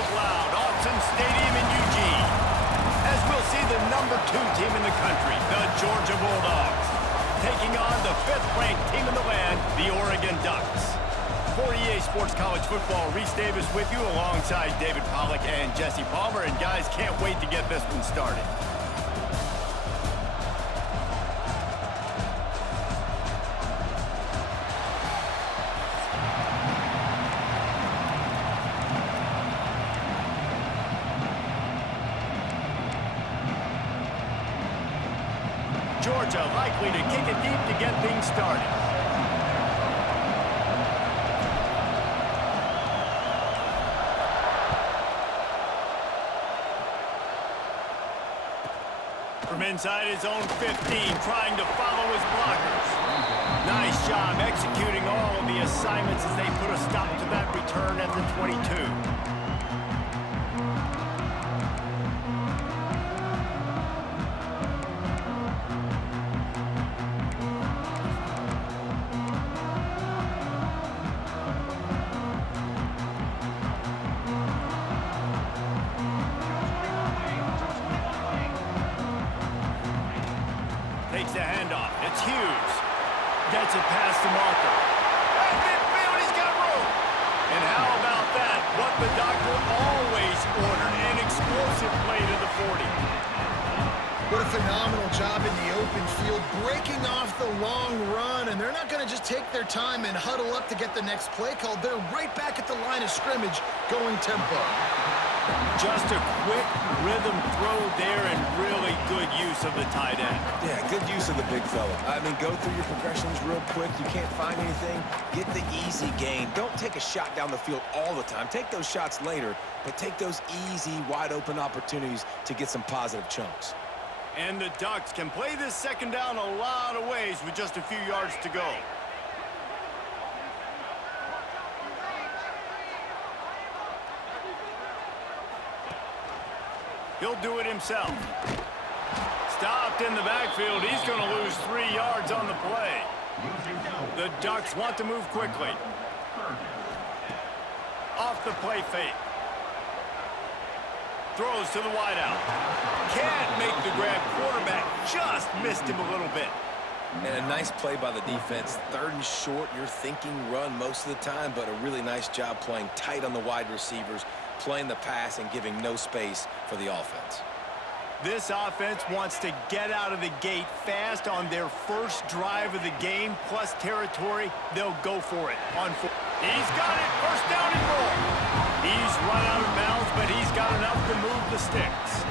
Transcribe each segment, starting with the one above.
of loud Autzen Stadium in Eugene, as we'll see the #2 team in the country, the Georgia Bulldogs, taking on the 5th-ranked team in the land, the Oregon Ducks. For EA Sports College Football, Reese Davis with you alongside David Pollack and Jesse Palmer. And guys, can't wait to get this one started. Georgia likely to kick it deep to get things started. From inside his own 15, trying to follow his blockers. Nice job executing all of the assignments as they put a stop to that return at the 22. Takes the handoff. It's Hughes. Gets it past the marker. At midfield, he's got room. And how about that? What the doctor always ordered, an explosive play to the 40. What a phenomenal job in the open field, breaking off the long run, and they're not going to just take their time and huddle up to get the next play called. They're right back at the line of scrimmage, going tempo. Just a quick rhythm throw there and really good use of the tight end. Yeah, good use of the big fella. I mean, go through your progressions real quick. You can't find anything. Get the easy gain. Don't take a shot down the field all the time. Take those shots later, but take those easy, wide-open opportunities to get some positive chunks. And the Ducks can play this second down a lot of ways with just a few yards to go. He'll do it himself. Stopped in the backfield. He's going to lose 3 yards on the play. The Ducks want to move quickly. Off the play fake. Throws to the wideout. Can't make the grab. Quarterback just missed him a little bit. And a nice play by the defense. 3rd and short, you're thinking run most of the time, but a really nice job playing tight on the wide receivers, playing the pass and giving no space for the offense. This offense wants to get out of the gate fast on their first drive of the game, plus territory. They'll go for it. He's got it. First down and more. He's run out of bounds, but he's got enough to move the sticks.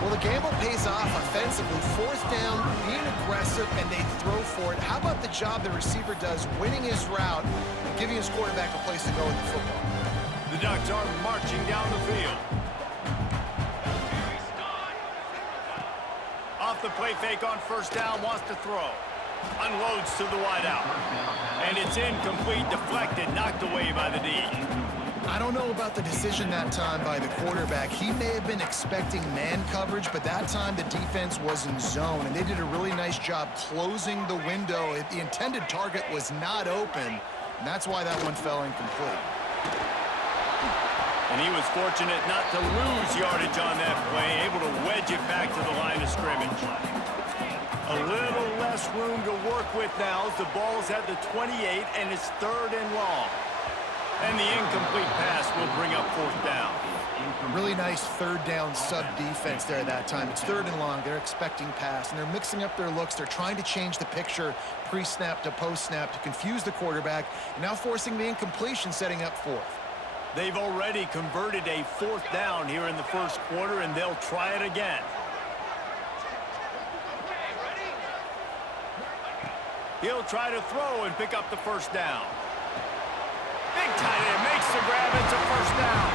Well, the gamble pays off offensively. 4th down, being aggressive, and they throw for it. How about the job the receiver does, winning his route and giving his quarterback a place to go with the football? The Ducks are marching down the field. Off the play fake on first down, wants to throw. Unloads to the wideout. And it's incomplete, deflected, knocked away by the D. I don't know about the decision that time by the quarterback. He may have been expecting man coverage, but that time the defense was in zone, and they did a really nice job closing the window. The intended target was not open, and that's why that one fell incomplete. And he was fortunate not to lose yardage on that play, able to wedge it back to the line of scrimmage. A little less room to work with now as the ball's at the 28, and it's 3rd and long. And the incomplete pass will bring up 4th down. Really nice 3rd down sub-defense there that time. It's 3rd and long. They're expecting pass, and they're mixing up their looks. They're trying to change the picture pre-snap to post-snap to confuse the quarterback, and now forcing the incompletion, setting up 4th. They've already converted a 4th down here in the first quarter, and they'll try it again. He'll try to throw and pick up the first down. Big tight end makes the grab. It's a first down.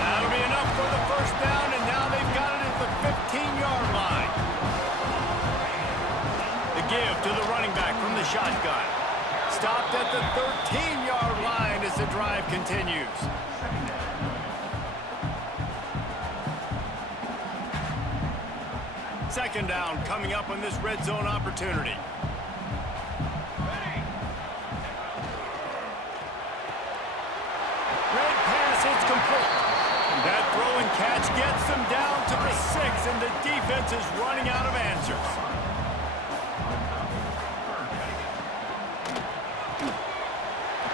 That'll be enough for the first down, and now they've got it at the 15-yard line. The give to the running back from the shotgun. Stopped at the 13-yard line as the drive continues. Second down coming up on this red zone opportunity. Red pass, it's complete. catch gets them down to the 6, and the defense is running out of answers.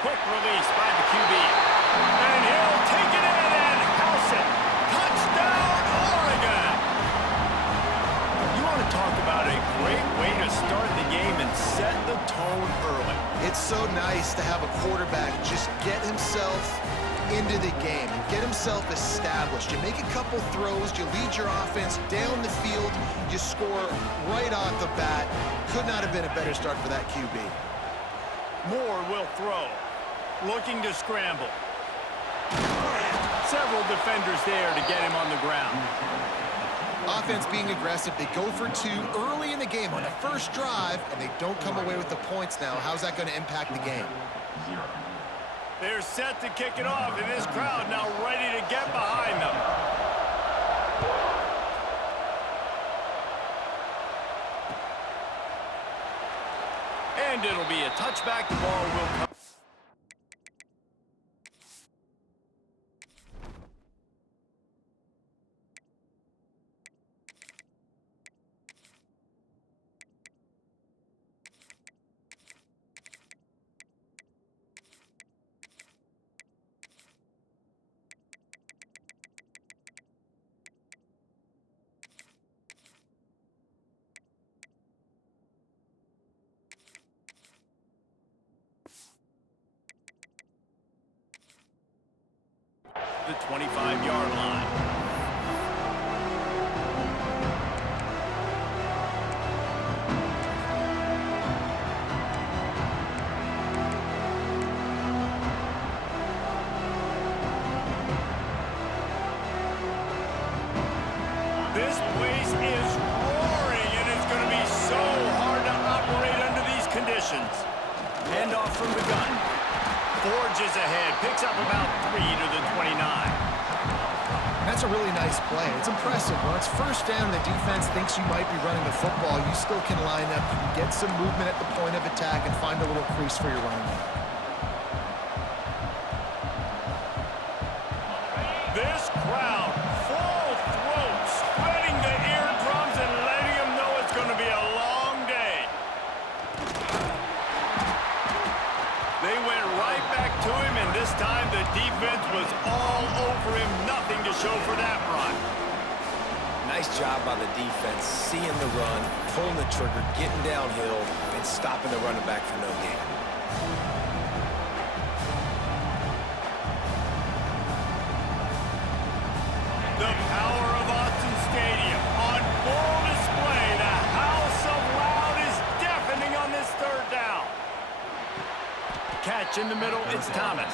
Quick release by the QB. And he'll take it in and house it. Touchdown, Oregon! You want to talk about a great way to start the game and set the tone early. It's so nice to have a quarterback just get himself into the game and get himself established. You make a couple throws, you lead your offense down the field, you score right off the bat. Could not have been a better start for that QB. Moore will throw. Looking to scramble. Several defenders there to get him on the ground. Offense being aggressive, they go for 2 early in the game on the first drive, and they don't come away with the points now. How's that going to impact the game? They're set to kick it off, and this crowd now ready to get behind them. And it'll be a touchback. The ball will come. The 25-yard line. This place is roaring, and it's going to be so hard to operate under these conditions. Handoff from the gun. Forges ahead, picks up about 3 to the 29. That's a really nice play. It's impressive. When it's first down, the defense thinks you might be running the football. You still can line up, you can get some movement at the point of attack and find a little crease for your running back. This crowd, full throat, spreading the eardrums and letting them know it's going to be a long day. They went right back to him, and this time the defense was all over him. Nothing to show for that run. Nice job by the defense, seeing the run, pulling the trigger, getting downhill, and stopping the running back for no gain. The power of Autzen Stadium on full display. The house of loud is deafening on this third down. Catch in the middle, it's Thomas.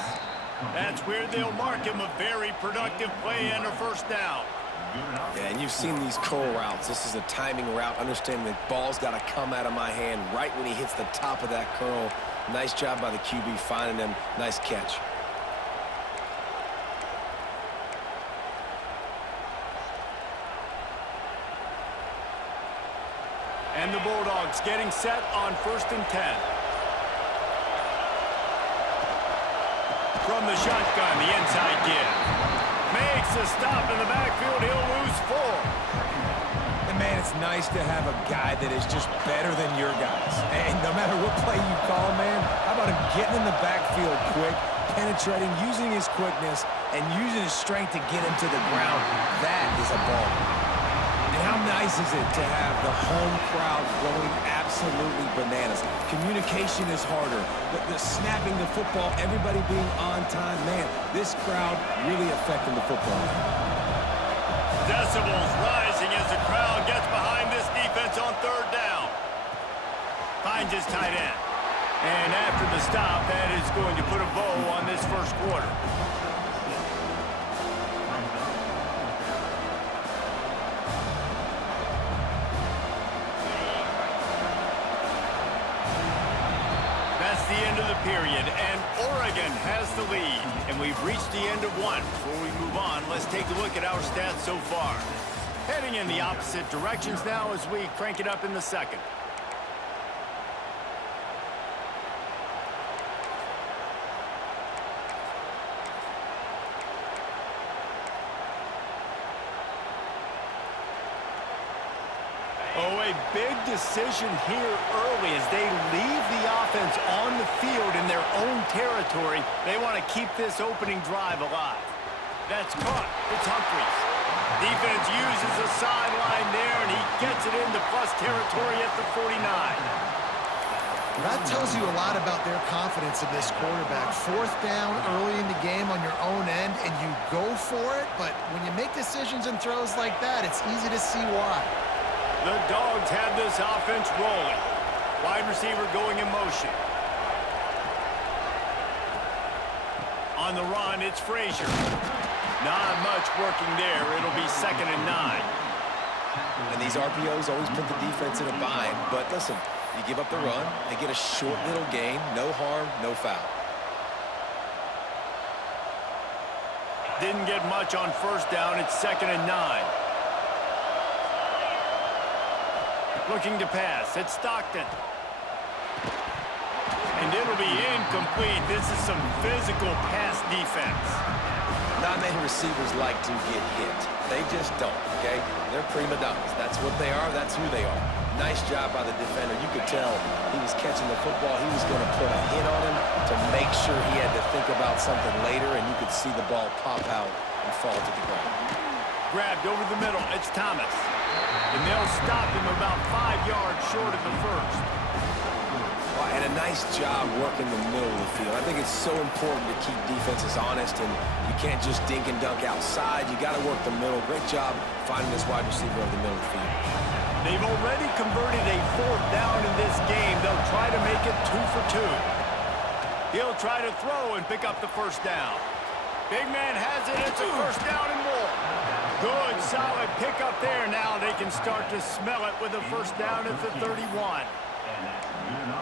That's where they'll mark him a very productive play and a first down. Yeah, and you've seen these curl routes. This is a timing route, understanding the ball's got to come out of my hand right when he hits the top of that curl. Nice job by the QB finding him. Nice catch. And the Bulldogs getting set on 1st and 10. From the shotgun, the inside give. Makes a stop in the backfield. He'll lose 4. And man, it's nice to have a guy that is just better than your guys. And no matter what play you call, man, how about him getting in the backfield quick, penetrating, using his quickness, and using his strength to get him to the ground. That is a ball. And how nice is it to have the home crowd going absolutely bananas? Communication is harder. The snapping the football, everybody being on time. Man, this crowd really affecting the football. Decibels rising as the crowd gets behind this defense on 3rd down. Finds his tight end. And after the stop, that is going to put a bow on this first quarter. That's the end of the period, and Oregon has the lead. And we've reached the end of one. Before we move on, let's take a look at our stats so far. Heading in the opposite directions now as we crank it up in the second. Oh, a big decision here early as they leave the offense on the field in their own territory. They want to keep this opening drive alive. That's caught. It's Humphries. Defense uses the sideline there, and he gets it into plus territory at the 49. That tells you a lot about their confidence in this quarterback. Fourth down early in the game on your own end, and you go for it, but when you make decisions and throws like that, it's easy to see why. The Dogs have this offense rolling. Wide receiver going in motion. On the run, it's Frazier. Not much working there. It'll be 2nd and 9. And these RPOs always put the defense in a bind. But listen, you give up the run, they get a short little gain. No harm, no foul. Didn't get much on first down. It's 2nd and 9. Looking to pass. It's Stockton. And it'll be incomplete. This is some physical pass defense. Not many receivers like to get hit. They just don't, okay? They're prima donnas. That's what they are. That's who they are. Nice job by the defender. You could tell he was catching the football. He was going to put a hit on him to make sure he had to think about something later, and you could see the ball pop out and fall to the ground. Grabbed over the middle. It's Thomas. And they'll stop him about 5 yards short of the first. And a nice job working the middle of the field. I think it's so important to keep defenses honest, and you can't just dink and dunk outside. You got to work the middle. Great job finding this wide receiver over the middle of the field. They've already converted a 4th down in this game. They'll try to make it 2 for 2. He'll try to throw and pick up the first down. Big man has it. It's a first down and more. Good, solid pickup there. Now they can start to smell it with a first down at the 31.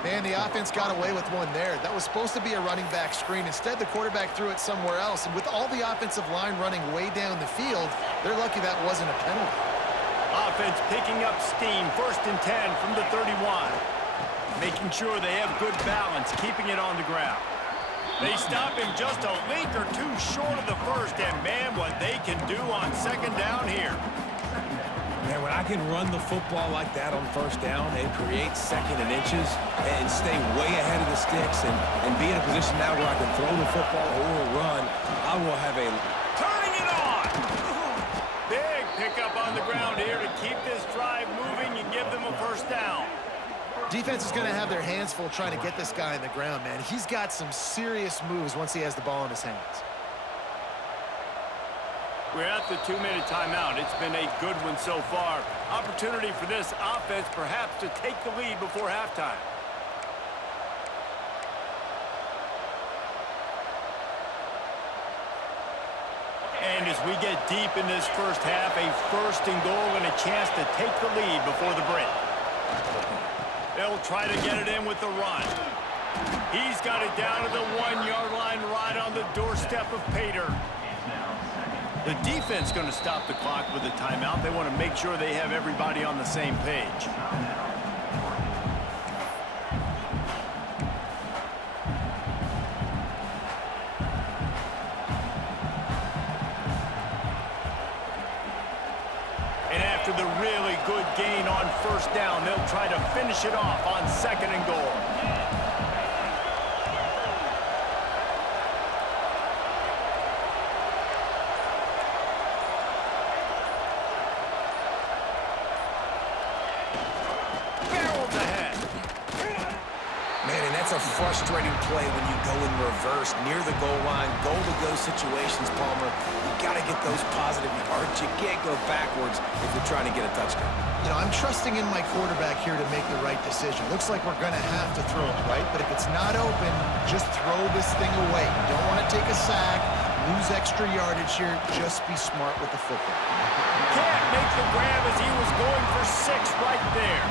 Man, the offense got away with one there. That was supposed to be a running back screen. Instead, the quarterback threw it somewhere else. And with all the offensive line running way down the field, they're lucky that wasn't a penalty. Offense picking up steam. 1st and 10 from the 31. Making sure they have good balance, keeping it on the ground. They stop him just a link or two short of the first. And, man, what they can do on 2nd down here. Man, when I can run the football like that on first down and create 2nd and inches and stay way ahead of the sticks and be in a position now where I can throw the football or run, I will have a... Turning it on! Big pickup on the ground here to keep this drive moving and give them a first down. Defense is going to have their hands full trying to get this guy in the ground, man. He's got some serious moves once he has the ball in his hands. We're at the 2-minute timeout. It's been a good one so far. Opportunity for this offense perhaps to take the lead before halftime. And as we get deep in this first half, a 1st and goal and a chance to take the lead before the break. They'll try to get it in with the run. He's got it down to the 1-yard line right on the doorstep of Pater. The defense going to stop the clock with a timeout. They want to make sure they have everybody on the same page. And after the really good gain on first down, they'll try to finish it off on 2nd and goal. That's a frustrating play when you go in reverse near the goal line, goal-to-go situations, Palmer. You got to get those positive yards. You can't go backwards if you're trying to get a touchdown. You know, I'm trusting in my quarterback here to make the right decision. Looks like we're going to have to throw it, right? But if it's not open, just throw this thing away. You don't want to take a sack, lose extra yardage here. Just be smart with the football. Can't make the grab as he was going for 6 right there.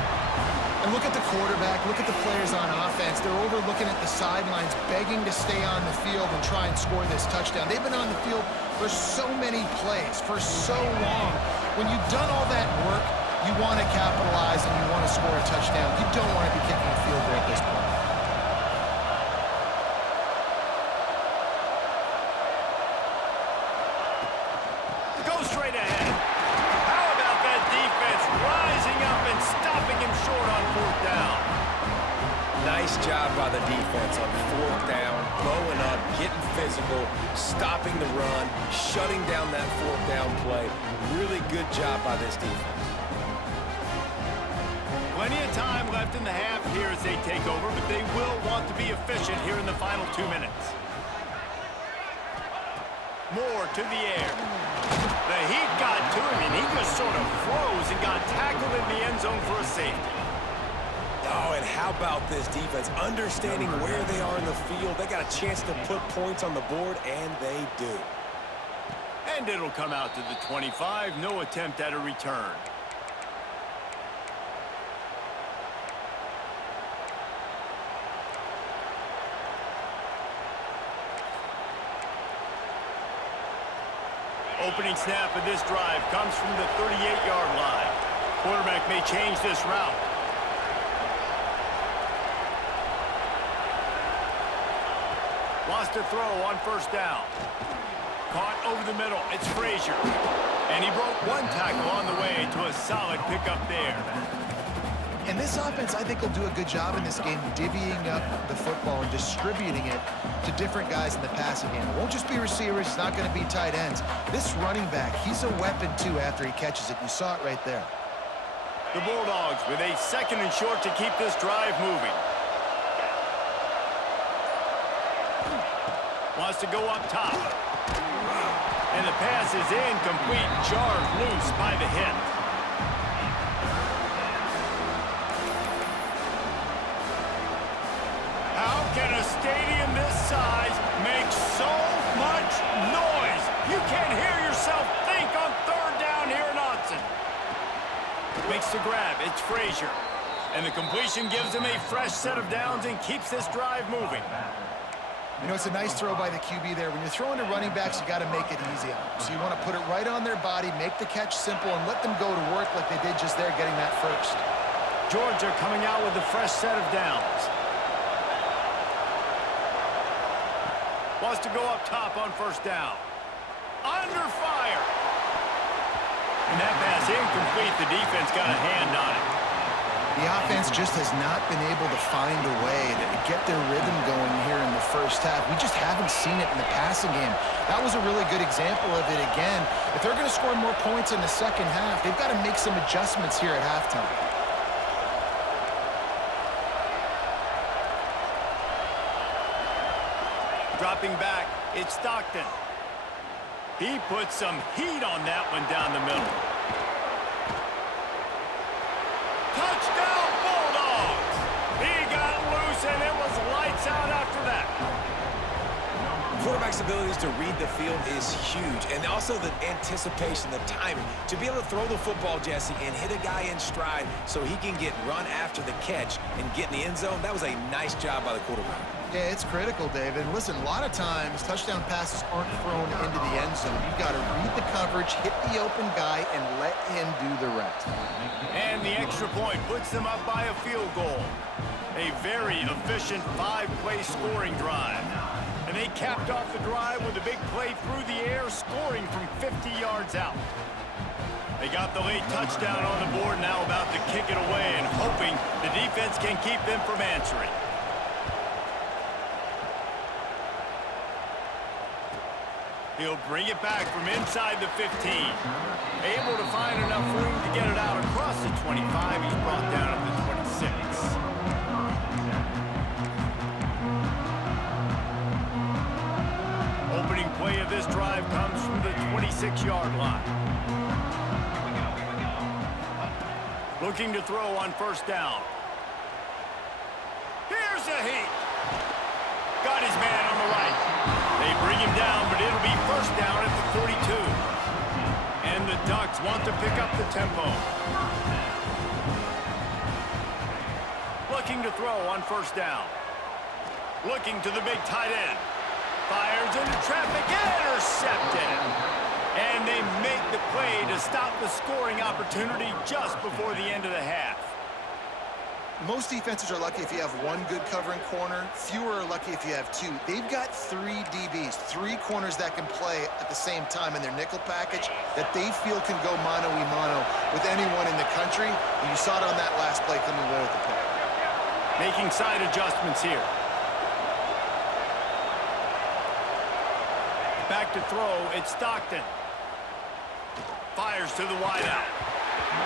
And look at the quarterback, look at the players on offense. They're overlooking at the sidelines, begging to stay on the field and try and score this touchdown. They've been on the field for so many plays, for so long. When you've done all that work, you want to capitalize and you want to score a touchdown. You don't want to be kicking a field goal at this point. Go straight ahead. How about that defense rising up and Nice job by the defense on fourth down, bowing up, getting physical, stopping the run, shutting down that fourth down play. Really good job by this defense. Plenty of time left in the half here as they take over, but they will want to be efficient here in the final 2 minutes. Moore to the air. The heat got to him, and he just sort of froze and got tackled in the end zone for a safety. Oh, and how about this defense? Understanding where they are in the field. They got a chance to put points on the board, and they do. And it'll come out to the 25. No attempt at a return. Opening snap of this drive comes from the 38-yard line. Quarterback may change this route. Lost a throw on first down. Caught over the middle. It's Frazier. And he broke one tackle on the way to a solid pickup there. And this offense, I think, will do a good job in this game divvying up the football and distributing it to different guys in the passing game. It won't just be receivers. It's not going to be tight ends. This running back, he's a weapon, too, after he catches it. You saw it right there. The Bulldogs with a second and short to keep this drive moving. Wants to go up top. And the pass is incomplete, jarred loose by the hit. How can a stadium this size make so much noise? You can't hear yourself think on third down here in Autzen. Makes the grab. It's Frazier. And the completion gives him a fresh set of downs and keeps this drive moving. You know, it's a nice throw by the QB there. When you're throwing to running backs, you got to make it easy on them. So you want to put it right on their body, make the catch simple, and let them go to work like they did just there, getting that first. Georgia coming out with a fresh set of downs. Wants to go up top on first down. Under fire. And that pass incomplete. The defense got a hand on it. The offense just has not been able to find a way to get their rhythm going here in the first half. We just haven't seen it in the passing game. That was a really good example of it again. If they're going to score more points in the second half, they've got to make some adjustments here at halftime. Dropping back, it's Stockton. He put some heat on that one down the middle. Touchdown, Bulldogs! He got loose, and it was lights out after that. Quarterback's abilities to read the field is huge, and also the anticipation, the timing. To be able to throw the football, Jesse, and hit a guy in stride so he can get run after the catch and get in the end zone, that was a nice job by the quarterback. Yeah, it's critical, David. Listen, a lot of times, touchdown passes aren't thrown into the end zone. You've got to read the coverage, hit the open guy, and let him do the rest. And the extra point puts them up by a field goal. A very efficient 5-play scoring drive. And they capped off the drive with a big play through the air, scoring from 50 yards out. They got the late touchdown on the board, now about to kick it away and hoping the defense can keep them from answering. He'll bring it back from inside the 15. Able to find enough room to get it out across the 25. He's brought down at the 26. Opening play of this drive comes from the 26-yard line. Looking to throw on first down. Here's a heat. Got his man on the right. They bring him down, but it'll be first down at the 42. And the Ducks want to pick up the tempo. Looking to throw on first down. Looking to the big tight end. Fires into traffic, intercepted. And they make the play to stop the scoring opportunity just before the end of the half. Most defenses are lucky if you have one good covering corner. Fewer are lucky if you have two. They've got 3 DBs, 3 corners that can play at the same time in their nickel package that they feel can go mano-a-mano with anyone in the country. And you saw it on that last play coming away with the pick. Making side adjustments here. Back to throw, it's Stockton. Fires to the wideout.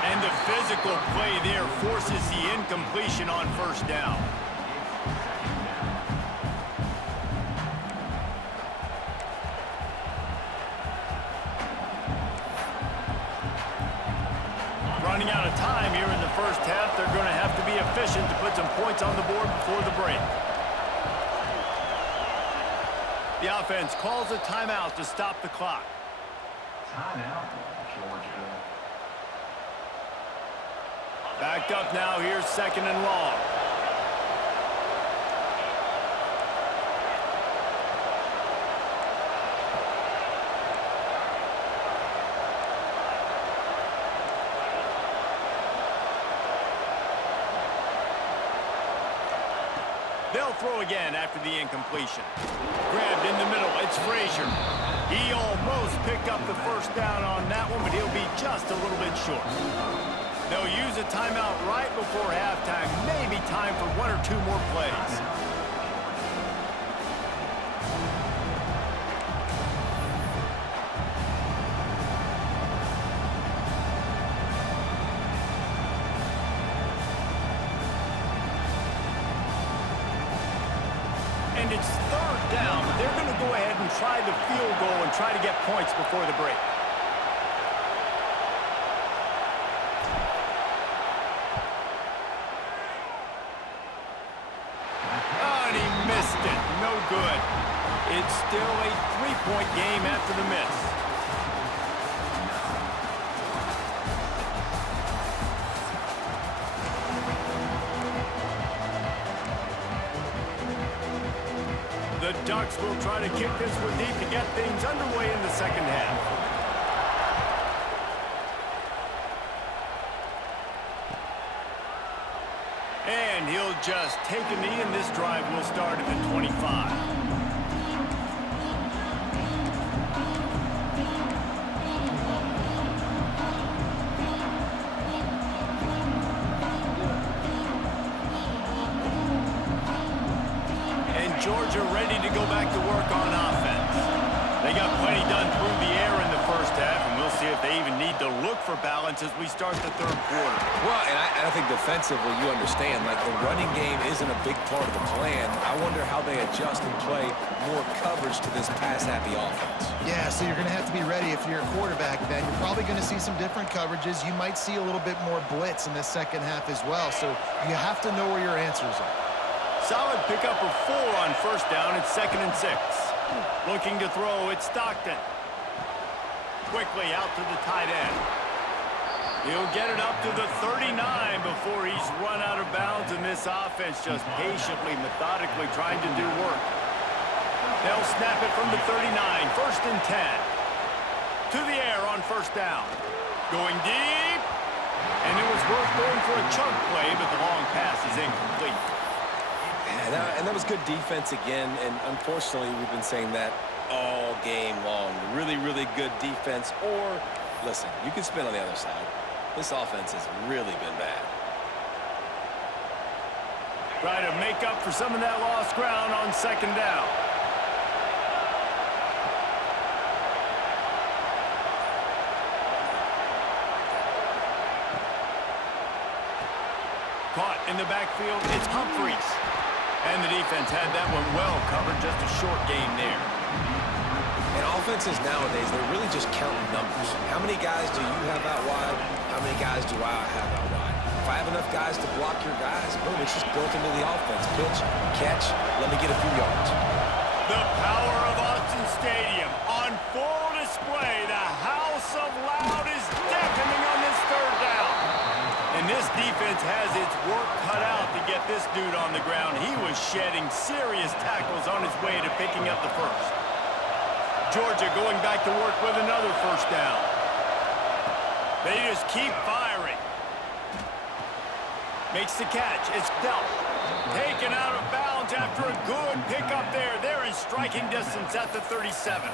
And the physical play there forces the incompletion on first down. Running out of time here in the first half, they're going to have to be efficient to put some points on the board before the break. The offense calls a timeout to stop the clock. Timeout, Georgia. Backed up now, here's 2nd and long. They'll throw again after the incompletion. Grabbed in the middle, it's Frazier. He almost picked up the first down on that one, but he'll be just a little bit short. They'll use a timeout right before halftime. Maybe time for 1 or 2 more plays. And it's 3rd down, but they're going to go ahead and try the field goal and try to get points before the break. Oh, and he missed it. No good. It's still a 3-point game after the miss. The Ducks will try to kick this one deep to get things underway in the second half. And he'll just take a knee, and this drive will start at the 25. Georgia ready to go back to work on offense. They got plenty done through the air in the first half, and we'll see if they even need to look for balance as we start the 3rd quarter. Well, and I think defensively, you understand, like the running game isn't a big part of the plan. I wonder how they adjust and play more coverage to this pass-happy offense. Yeah, so you're going to have to be ready if you're a quarterback then. You're probably going to see some different coverages. You might see a little bit more blitz in the second half as well, so you have to know where your answers are. Solid pickup of 4 on first down. It's 2nd and 6. Looking to throw, it's Stockton. Quickly out to the tight end. He'll get it up to the 39 before he's run out of bounds, and this offense just patiently, methodically trying to do work. They'll snap it from the 39, 1st and 10. To the air on first down. Going deep. And it was worth going for a chunk play, but the long pass is incomplete. And that was good defense again, and unfortunately, we've been saying that all game long. Really, really good defense, or, listen, you can spin on the other side. This offense has really been bad. Try to make up for some of that lost ground on 2nd down. Caught in the backfield, it's Humphries. And the defense had that one well covered, just a short game there. And offenses nowadays, they're really just counting numbers. How many guys do you have out wide? How many guys do I have out wide? If I have enough guys to block your guys, boom, it's just built into the offense. Pitch, catch, let me get a few yards. The power of Autzen Stadium on full display. The house of loud is deafening on this 3rd down. And this defense has its work cut out to get this dude on the ground. He was shedding serious tackles on his way to picking up the first. Georgia going back to work with another first down. They just keep firing. Makes the catch. It's dealt. Taken out of bounds after a good pickup there. They're in striking distance at the 37.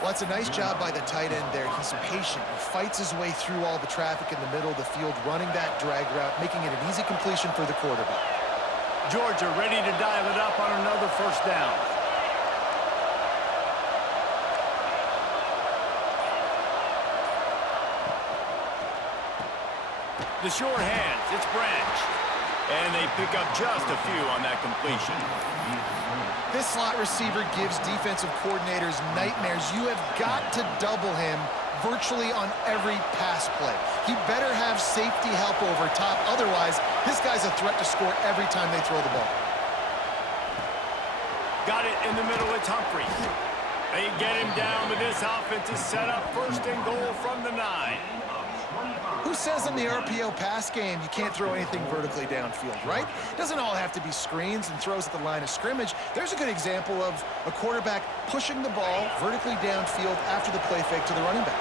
Well, it's a nice job by the tight end there. He's patient. He fights his way through all the traffic in the middle of the field, running that drag route, making it an easy completion for the quarterback. Georgia ready to dial it up on another first down. The short hands, it's Branch. And they pick up just a few on that completion. This slot receiver gives defensive coordinators nightmares. You have got to double him virtually on every pass play. He better have safety help over top. Otherwise, this guy's a threat to score every time they throw the ball. Got it in the middle, it's Humphries. They get him down with this offense is set up first and goal from the 9. Who says in the RPO pass game you can't throw anything vertically downfield, right? Doesn't all have to be screens and throws at the line of scrimmage. There's a good example of a quarterback pushing the ball vertically downfield after the play fake to the running back.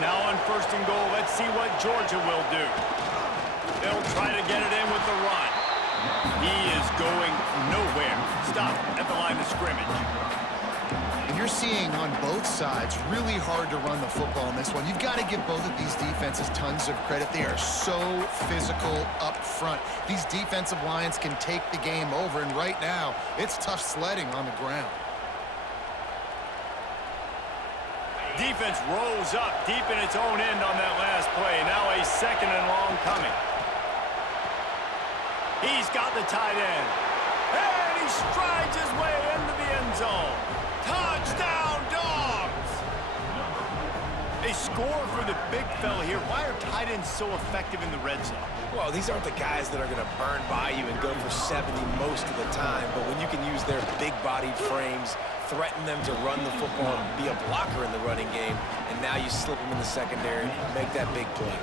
Now on first and goal, let's see what Georgia will do. They'll try to get it in with the run. He is going nowhere. Stop at the line of scrimmage. You're seeing on both sides really hard to run the football in this one. You've got to give both of these defenses tons of credit. They are so physical up front. These defensive lines can take the game over, and right now, it's tough sledding on the ground. Defense rolls up deep in its own end on that last play. Now a second and long coming. He's got the tight end. And he strides his way into the end zone. Touchdown, Dogs! A score for the big fella here. Why are tight ends so effective in the red zone? Well, these aren't the guys that are going to burn by you and go for 70 most of the time, but when you can use their big-bodied frames, threaten them to run the football and be a blocker in the running game, and now you slip them in the secondary, make that big play.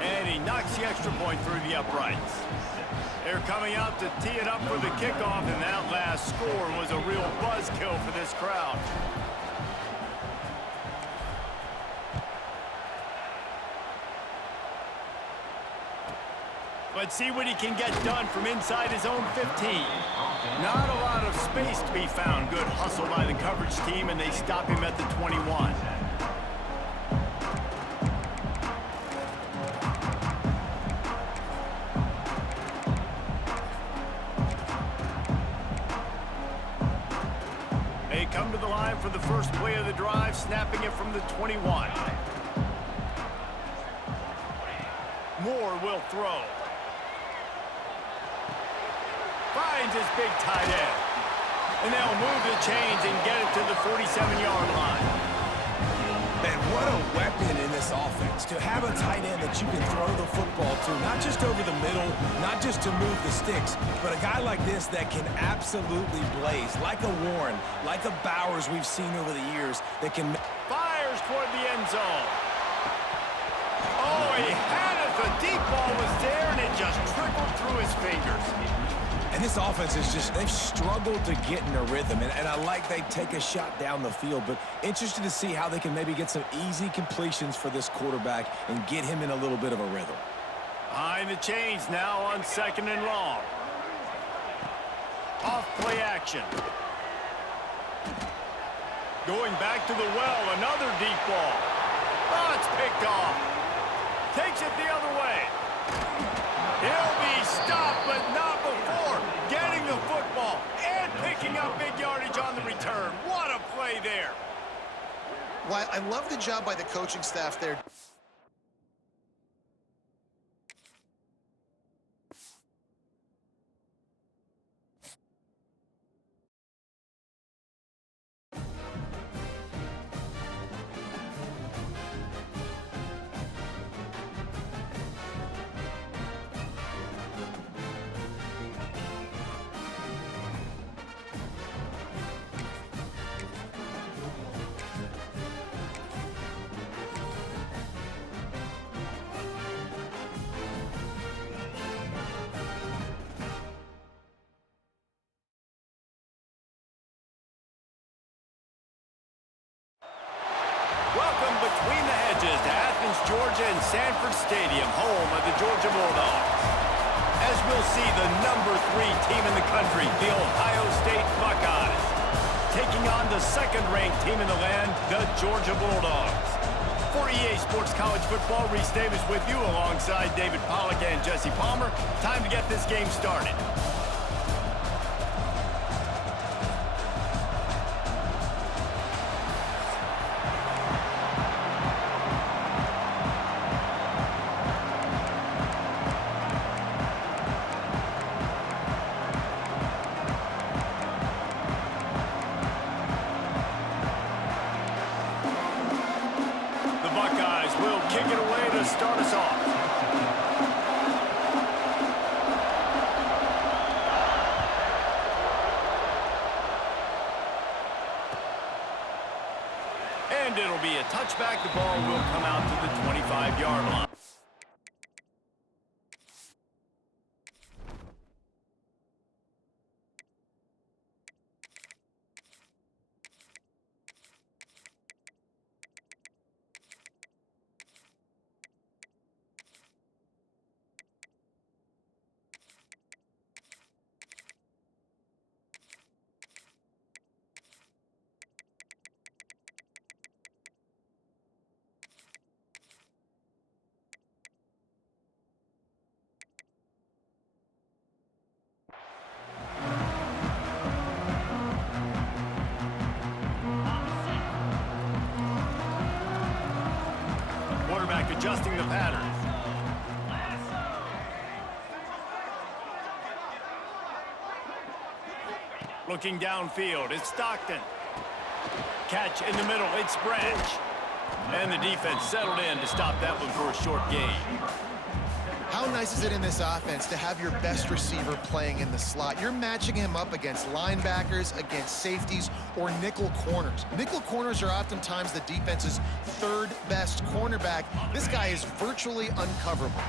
And he knocks the extra point through the uprights. They're coming out to tee it up for the kickoff, and that last score was a real buzzkill for this crowd. Let's see what he can get done from inside his own 15. Not a lot of space to be found. Good hustle by the coverage team, and they stop him at the 21. They come to the line for the first play of the drive, snapping it from the 21. Moore will throw. Finds his big tight end. And they'll move the chains and get it to the 47-yard line. Man, what a weapon in this offense. To have a tight end that you can throw the football to, not just over the middle, not just to move the sticks, but a guy like this that can absolutely blaze, like a Warren, like a Bowers we've seen over the years, that can... Fires toward the end zone. Oh, he had it. The deep ball was there, and it just trickled through his fingers. And this offense is just, they've struggled to get in a rhythm. And I like they take a shot down the field, but interested to see how they can maybe get some easy completions for this quarterback and get him in a little bit of a rhythm. Behind the chains now on second and long. Off play action. Going back to the well, another deep ball. Oh, it's picked off. Takes it the other way. He'll be stopped, but not before getting the football and picking up big yardage on the return. What a play there. Well, I love the job by the coaching staff there. Welcome between the hedges to Athens, Georgia and Sanford Stadium, home of the Georgia Bulldogs. As we'll see, the number 3 team in the country, the Ohio State Buckeyes, taking on the second-ranked team in the land, the Georgia Bulldogs. For EA Sports College Football, Reese Davis with you alongside David Pollack and Jesse Palmer. Time to get this game started. to start us off. And it'll be a touchback. The ball will come out to the 25-yard line. Quarterback adjusting the pattern. Looking downfield, it's Stockton. Catch in the middle, it's Branch. And the defense settled in to stop that one for a short gain. How nice is it in this offense to have your best receiver playing in the slot? You're matching him up against linebackers, against safeties, or nickel corners. Nickel corners are oftentimes the defense's third best cornerback. This guy is virtually uncoverable.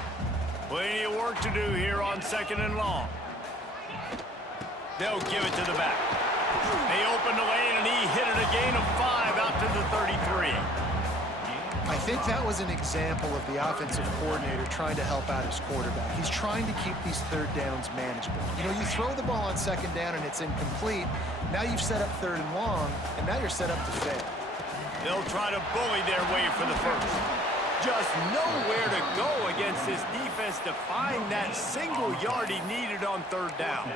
Plenty of work to do here on 2nd and long. They'll give it to the back. They open the lane, and he hit it a gain of 5 out to the 33. I think that was an example of the offensive coordinator trying to help out his quarterback. He's trying to keep these third downs manageable. You know, you throw the ball on 2nd down and it's incomplete. Now you've set up 3rd and long, and now you're set up to fail. They'll try to bully their way for the first. Just nowhere to go against this defense to find that single yard he needed on 3rd down.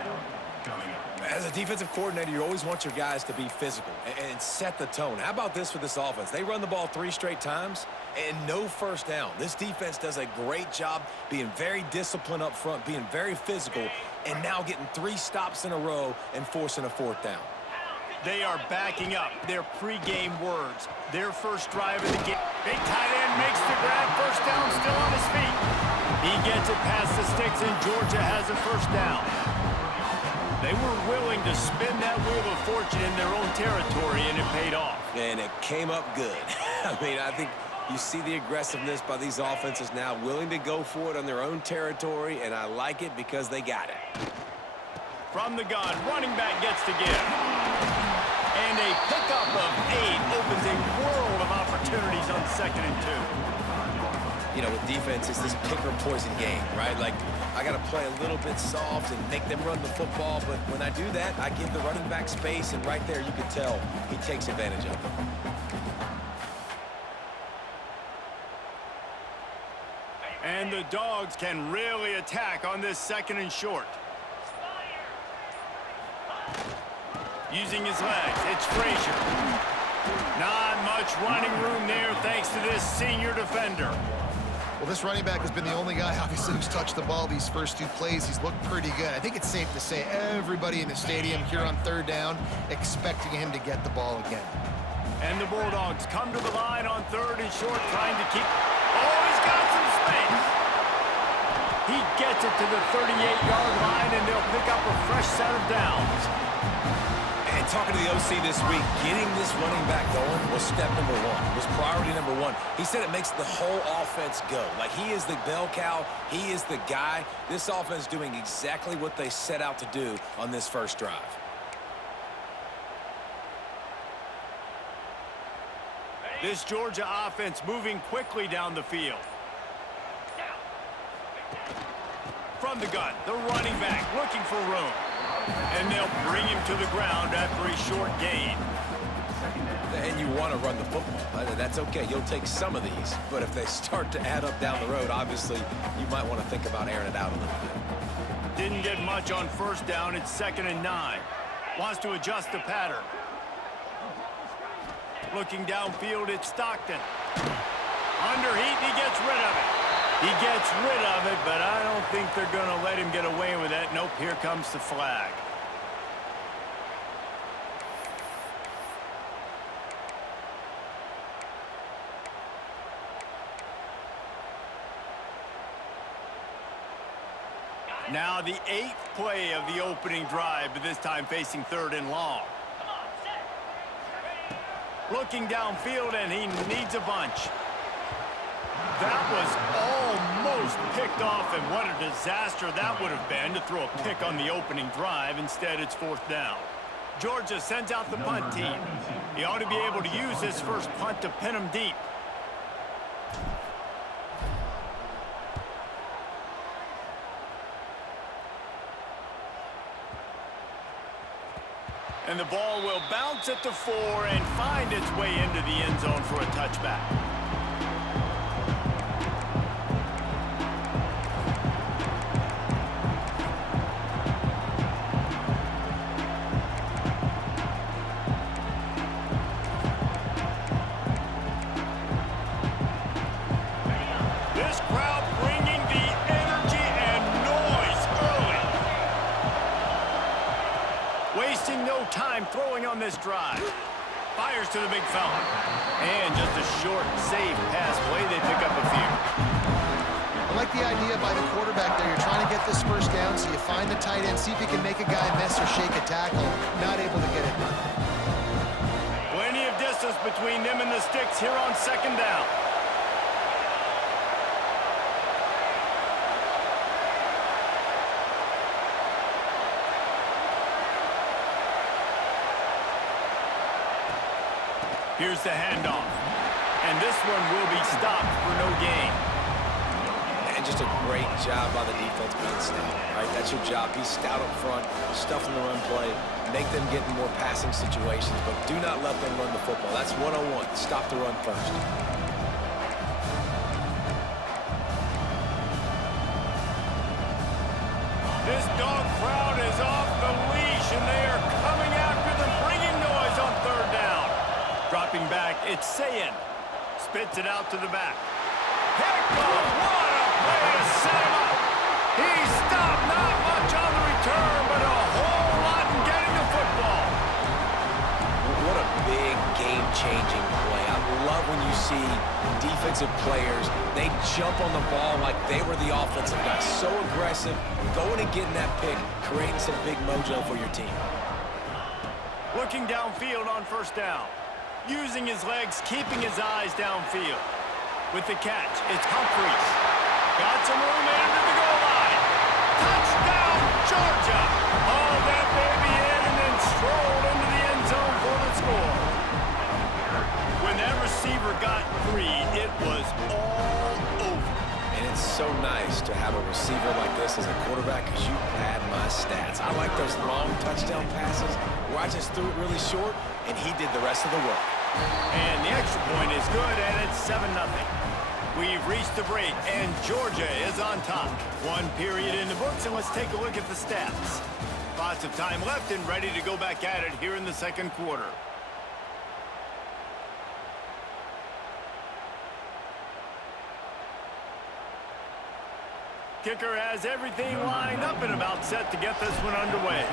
As a defensive coordinator, you always want your guys to be physical and set the tone. How about this for this offense? They run the ball 3 straight times and no first down. This defense does a great job being very disciplined up front, being very physical, and now getting 3 stops in a row and forcing a 4th down. They are backing up their pregame words. Their first drive of the game. Big tight end makes the grab. First down, still on his feet. He gets it past the sticks, and Georgia has a first down. They were willing to spin that wheel of fortune in their own territory, and it paid off. And it came up good. I mean, I think you see the aggressiveness by these offenses now, willing to go for it on their own territory, and I like it because they got it. From the gun, running back gets to give. And a pickup of 8 opens a world of opportunities on 2nd and 2. You know, with defense, it's this pick-or-poison game, right? Like, I got to play a little bit soft and make them run the football, but when I do that, I give the running back space, and right there you can tell he takes advantage of it. And the Dogs can really attack on this 2nd and short. Using his legs, it's Frazier. Not much running room there thanks to this senior defender. Well, this running back has been the only guy, obviously, who's touched the ball these first 2 plays. He's looked pretty good. I think it's safe to say everybody in the stadium here on 3rd down expecting him to get the ball again. And the Bulldogs come to the line on 3rd and short, trying to keep... Oh, he's got some space! He gets it to the 38-yard line, and they'll pick up a fresh set of downs. And talking to the OC this week, getting this running back going was step number 1. It was priority number 1. He said it makes the whole offense go. Like, he is the bell cow. He is the guy. This offense doing exactly what they set out to do on this first drive. This Georgia offense moving quickly down the field. From the gun, the running back looking for room. And they'll bring him to the ground after a short gain. And you want to run the football. That's okay. You'll take some of these. But if they start to add up down the road, obviously, you might want to think about airing it out a little bit. Didn't get much on first down. It's 2nd and 9. Wants to adjust the pattern. Looking downfield, it's Stockton. Under heat, he gets rid of it. He gets rid of it, but I don't think they're going to let him get away with it. Nope, here comes the flag. Now the 8th play of the opening drive, but this time facing 3rd and long. Looking downfield, and he needs a bunch. That was almost picked off, and what a disaster that would have been to throw a pick on the opening drive. Instead, it's 4th down. Georgia sends out the punt team. He ought to be able to use his first punt to pin him deep. And the ball will bounce at the 4 and find its way into the end zone for a touchback. This crowd bringing the energy and noise early. Wasting no time throwing on this drive. Fires to the big fella. And just a short, safe pass play. They pick up a few. I like the idea by the quarterback there. You're trying to get this first down, so you find the tight end, see if you can make a guy miss or shake a tackle. Not able to get it done. Plenty of distance between them and the sticks here on 2nd down. Here's the handoff. And this one will be stopped for no gain. And just a great job by the defense being stout. Right? That's your job. Be stout up front, stuff in the run play, make them get in more passing situations, but do not let them run the football. That's 101. Stop the run first. This dog crowd is off the leash, and they are coming after them, bringing noise on 3rd down. Dropping back, it's Sayin. Spits it out to the back. Heck, what a play to set him up. He stopped, not much on the return, but a whole lot in getting the football. What a big game-changing play. I love when you see defensive players, they jump on the ball like they were the offensive guys. So aggressive, going and getting that pick, creating some big mojo for your team. Looking downfield on 1st down. Using his legs, keeping his eyes downfield. With the catch, it's Humphries. Got some room into the goal line. Touchdown, Georgia! All that baby in and then strolled into the end zone for the score. When that receiver got 3, it was all over. And it's so nice to have a receiver like this as a quarterback because you pad my stats. I like those long touchdown passes where I just threw it really short and he did the rest of the work. And the extra point is good, and it's 7-0. We've reached the break, and Georgia is on top. 1 period in the books, and let's take a look at the stats. Lots of time left and ready to go back at it here in the 2nd quarter. Kicker has everything lined up and about set to get this one underway.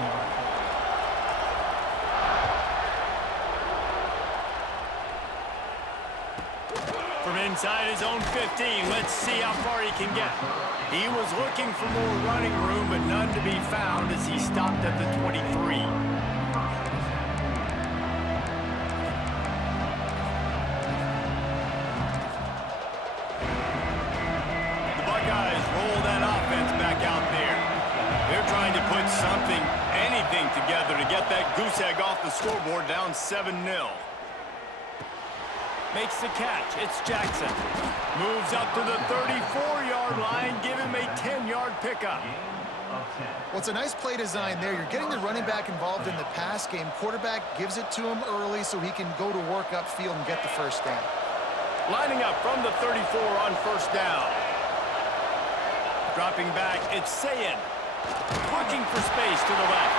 From inside his own 15, let's see how far he can get. He was looking for more running room, but none to be found as he stopped at the 23. The Buckeyes roll that offense back out there. They're trying to put something, anything together to get that goose egg off the scoreboard down 7-0. Makes the catch. It's Jackson. Moves up to the 34-yard line. Give him a 10-yard pickup. Well, it's a nice play design there. You're getting the running back involved in the pass game. Quarterback gives it to him early so he can go to work upfield and get the first down. Lining up from the 34 on 1st down. Dropping back, it's Sayin. Looking for space to the left.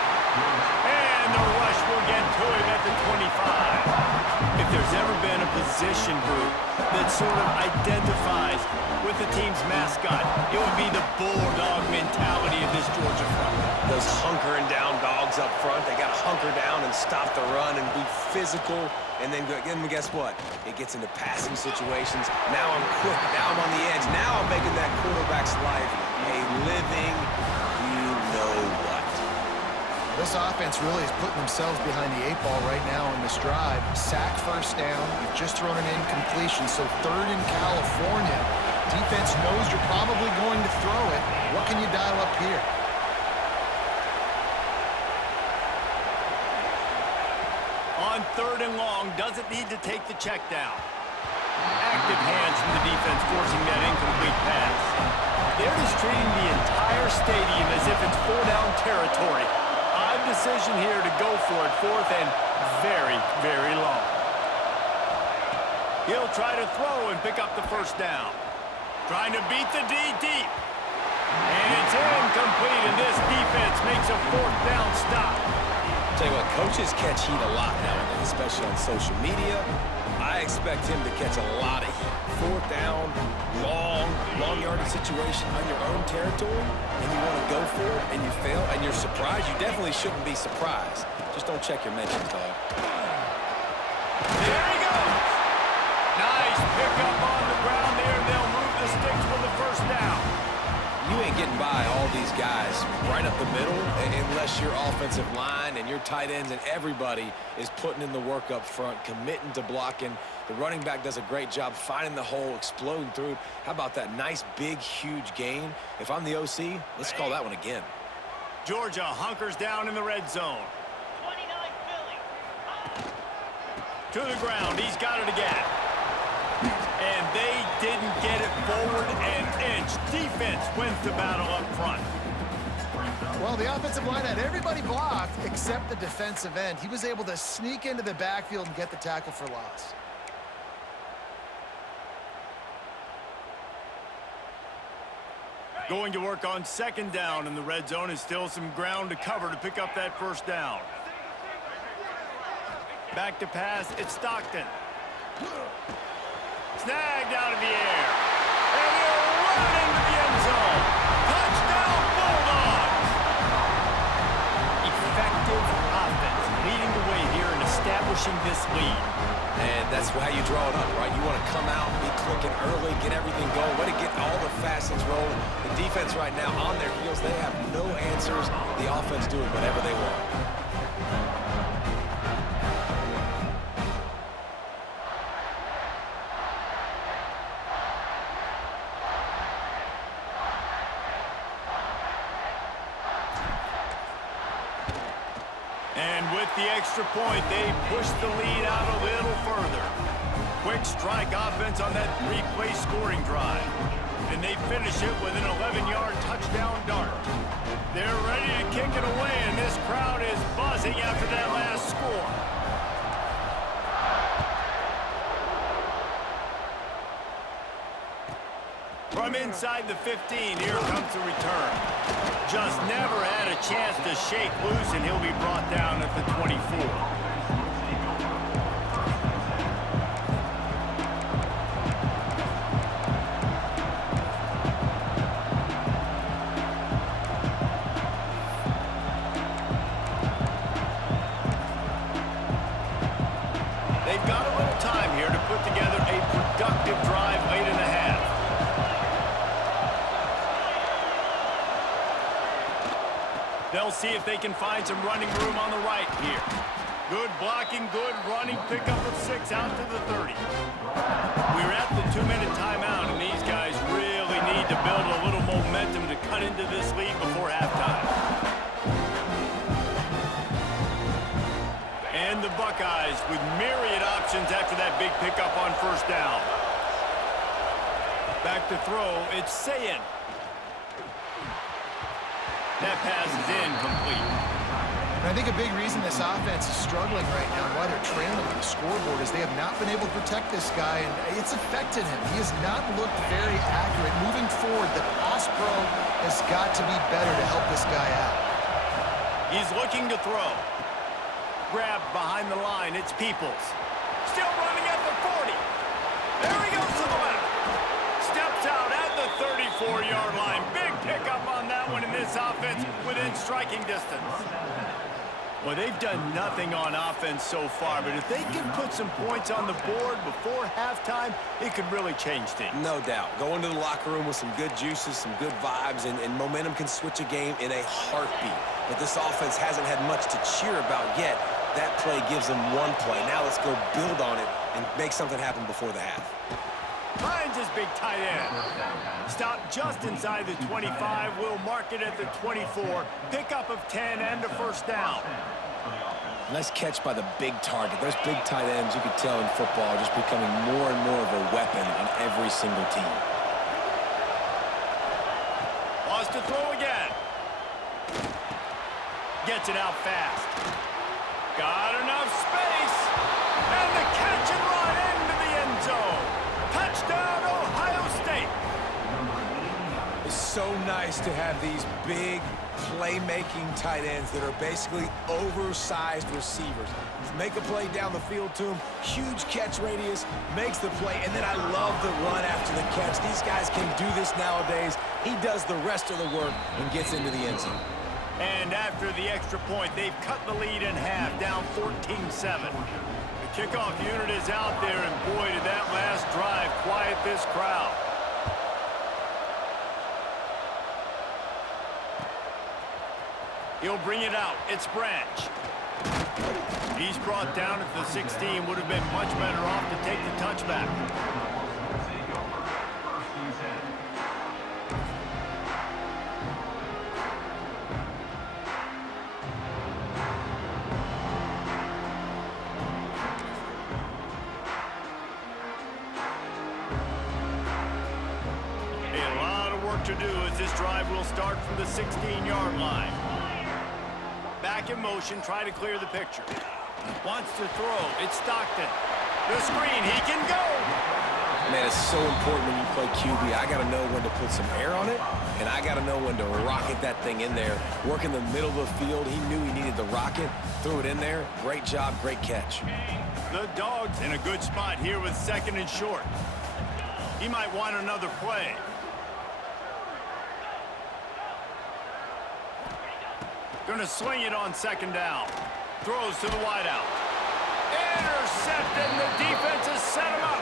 And the rush will get to him at the 25. If there's ever been a position group that sort of identifies with the team's mascot, it would be the bulldog mentality of this Georgia front. Those hunkering down dogs up front, they got to hunker down and stop the run and be physical. And then guess what? It gets into passing situations. Now I'm quick. Now I'm on the edge. Now I'm making that quarterback's life a living, know what. This offense really is putting themselves behind the 8 ball right now in this drive. Sack first down. You've just thrown an incompletion, so 3rd in California. Defense knows you're probably going to throw it. What can you dial up here? On 3rd and long, doesn't need to take the check down. Active hands from the defense forcing that incomplete pass. They're just treating the entire stadium as if it's 4-down territory. Odd decision here to go for it, 4th and very, very long. He'll try to throw and pick up the first down. Trying to beat the D deep. And it's incomplete, and this defense makes a 4th down stop. Tell you what, coaches catch heat a lot nowadays, especially on social media. I expect him to catch a lot of heat. 4th down, long yardage situation on your own territory, and you want to go for it, and you fail, and you're surprised. You definitely shouldn't be surprised. Just don't check your mentions, dog. There he goes. Nice pickup on the ground there. They'll move the sticks for the first down. You ain't getting by all these guys right up the middle unless your offensive line and your tight ends and everybody is putting in the work up front, committing to blocking. The running back does a great job finding the hole, exploding through. How about that nice, big, huge gain? If I'm the OC, let's call that one again. Georgia hunkers down in the red zone. 29 Philly. To the ground. He's got it again. And they didn't get it forward an inch. Defense wins the battle up front. Well, the offensive line had everybody blocked except the defensive end. He was able to sneak into the backfield and get the tackle for loss. Going to work on 2nd down in the red zone, and still some ground to cover to pick up that first down. Back to pass, it's Stockton. Snagged out of the air. And he'll run into the end zone. Touchdown, Bulldogs! Effective offense, leading the way here and establishing this lead. And that's how you draw it up, right? You want to come out, be clicking early, get everything going, want to get all the facets rolling. The defense right now on their heels, they have no answers. The offense doing whatever they want. And with the extra point, they push the lead out a little further. Quick strike offense on that 3-play scoring drive. And they finish it with an 11-yard touchdown dart. They're ready to kick it away, and this crowd is buzzing after that last score. From inside the 15, here comes the return. Just never had a chance to shake loose, and he'll be brought down at the 24. They've got a little time here to put together a productive drive late in the half. They'll see if they can find some running room on the right here. Good blocking, good running, pickup of 6 out to the 30. We're at the 2-minute timeout, and these guys really need to build a little momentum to cut into this lead before halftime. And the Buckeyes with myriad options after that big pickup on first down. Back to throw, it's Sayin. That pass is incomplete. And I think a big reason this offense is struggling right now and why they're trailing on the scoreboard is they have not been able to protect this guy, and it's affected him. He has not looked very accurate. Moving forward, the pass pro has got to be better to help this guy out. He's looking to throw. Grabbed behind the line, it's Peoples. Still running at the 40. There he goes to the left. Steps out at the 34-yard line. Big pickup on that one in this offense within striking distance. Well, they've done nothing on offense so far, but if they can put some points on the board before halftime, it could really change things. No doubt. Go into the locker room with some good juices, some good vibes, and momentum can switch a game in a heartbeat. But this offense hasn't had much to cheer about yet. That play gives them one play. Now let's go build on it and make something happen before the half. Finds his big tight end. Stop just inside the 25. We'll mark it at the 24. Pickup of 10 and a first down. Nice catch by the big target. Those big tight ends, you could tell in football, are just becoming more and more of a weapon on every single team. Wants to throw again. Gets it out fast. Got enough space. And the catch and run into the end zone. Touchdown, Ohio State. It's so nice to have these big playmaking tight ends that are basically oversized receivers. Make a play down the field to him, huge catch radius, makes the play, and then I love the run after the catch. These guys can do this nowadays. He does the rest of the work and gets into the end zone. And after the extra point, they've cut the lead in half, down 14-7. The kickoff unit is out there, and boy, did that last drive quiet this crowd. He'll bring it out. It's Branch. He's brought down at the 16. Would have been much better off to take the touchback. A lot of work to do as this drive will start from the 16-yard line. Back in motion, try to clear the picture. Wants to throw. It's Stockton. The screen, he can go. Man, it's so important when you play QB. I got to know when to put some air on it, and I got to know when to rocket that thing in there. Work in the middle of the field. He knew he needed the rocket. Threw it in there. Great job, great catch. The Dogs in a good spot here with second and short. He might want another play. Going to swing it on second down. Throws to the wideout. Intercepted, and the defense has set him up.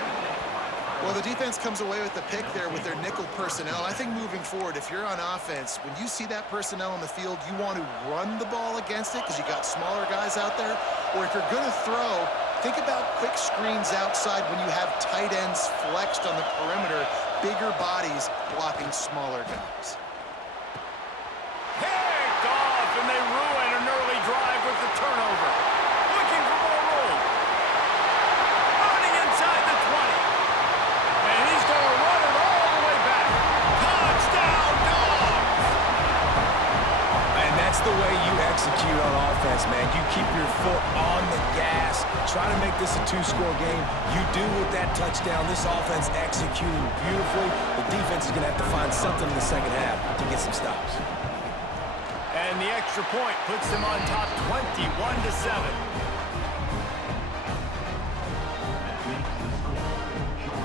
Well, the defense comes away with the pick there with their nickel personnel. I think moving forward, if you're on offense, when you see that personnel on the field, you want to run the ball against it because you got smaller guys out there. Or if you're going to throw, think about quick screens outside when you have tight ends flexed on the perimeter, bigger bodies blocking smaller guys. And they ruin an early drive with the turnover. Looking for more room. Running inside the 20. And he's going to run it all the way back. Touchdown, Dogs! And that's the way you execute on offense, man. You keep your foot on the gas. Try to make this a two-score game. You do with that touchdown. This offense executing beautifully. The defense is going to have to find something in the second half to get some stops. And the extra point puts them on top 21-7.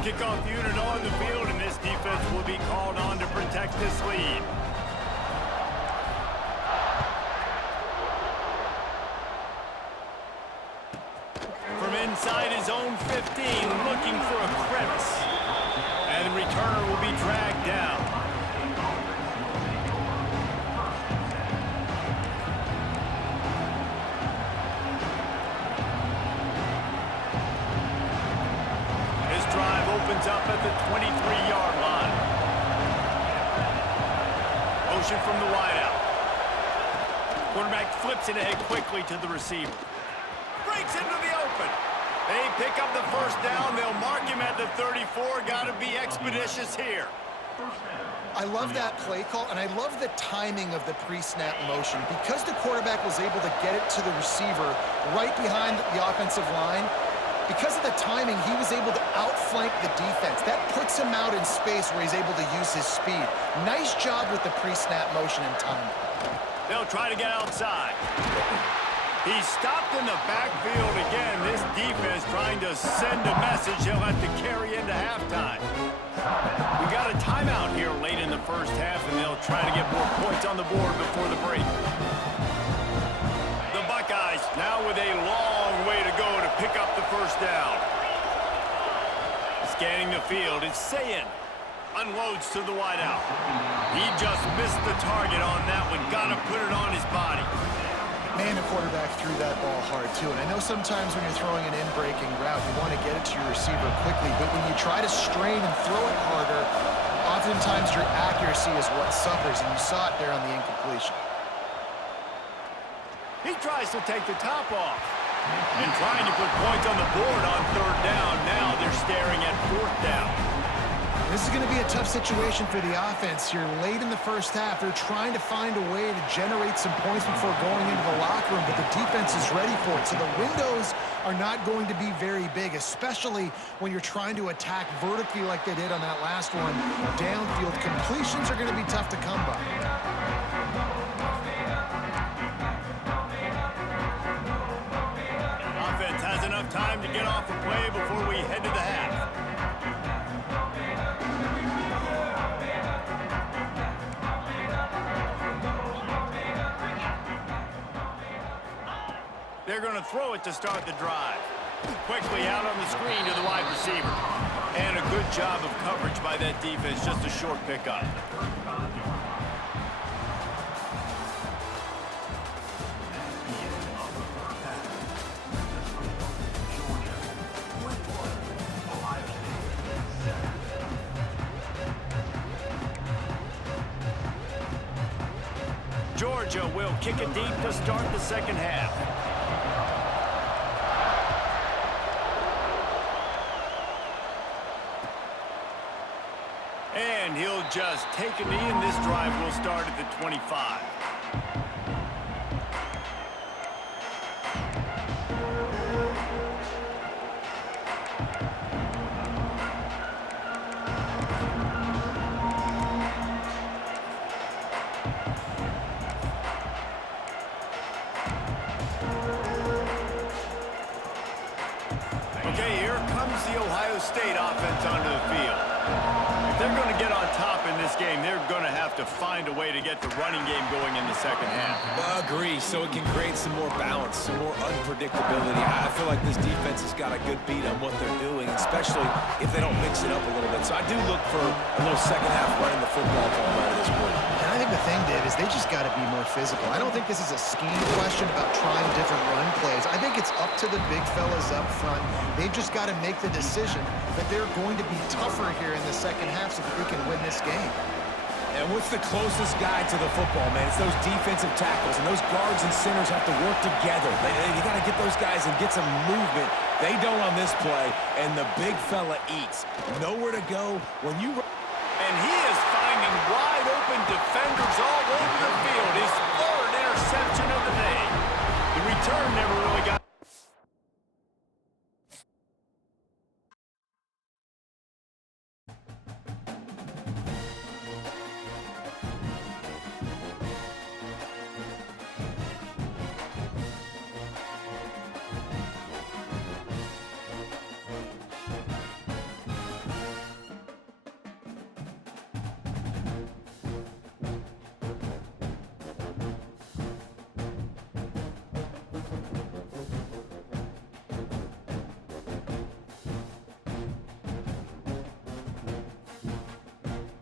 Kickoff unit on the field, and this defense will be called on to protect this lead. From inside his own 15, looking for a crevice. And the returner will be dragged down. Opens up at the 23-yard line. Motion from the wideout. Quarterback flips it ahead quickly to the receiver. Breaks into the open. They pick up the first down. They'll mark him at the 34. Got to be expeditious here. I love that play call, and I love the timing of the pre-snap motion. Because the quarterback was able to get it to the receiver right behind the offensive line, because of the timing, he was able to outflank the defense. That puts him out in space where he's able to use his speed. Nice job with the pre-snap motion and timing. They'll try to get outside. He's stopped in the backfield again. This defense trying to send a message he'll have to carry into halftime. We got a timeout here late in the first half, and they'll try to get more points on the board before the break. The Buckeyes Now with a long way to go to pick up the first down. Scanning the field, it's Sayin. Unloads to the wideout. He just missed the target on that one. Got to put it on his body. Man, the quarterback threw that ball hard, too. And I know sometimes when you're throwing an in-breaking route, you want to get it to your receiver quickly. But when you try to strain and throw it harder, oftentimes your accuracy is what suffers. And you saw it there on the incompletion. He tries to take the top off. And trying to put points on the board on third down. Now they're staring at fourth down. This is going to be a tough situation for the offense here. Late in the first half, they're trying to find a way to generate some points before going into the locker room, but the defense is ready for it. So the windows are not going to be very big, especially when you're trying to attack vertically like they did on that last one. Downfield completions are going to be tough to come by. Offense has enough time to get off the play before we head to the half. They're going to throw it to start the drive. Quickly out on the screen to the wide receiver. And a good job of coverage by that defense, just a short pickup. Georgia will kick it deep to start the second half. And he'll just take a knee, and this drive will start at the 25. Okay, here comes the Ohio State offense onto the field. If they're going to get on top in this game, they're going to have to find a way to get the running game going in the second half. Agree, so it can create some more balance, some more unpredictability. I feel like this defense has got a good beat on what they're doing, especially if they don't mix it up a little bit. So I do look for a little second half running the football coming out of this point. And I think the thing, Dave, is they just got to be more physical. I don't think this is a scheme question about trying different run plays. I think it's up to the big fellas up front. They've just got to make the decision that they're going to be tougher here in the second half so that they can win this game. And what's the closest guy to the football, man? It's those defensive tackles, and those guards and centers have to work together. You got to get those guys and get some movement. They don't on this play, and the big fella eats. Nowhere to go when you... And he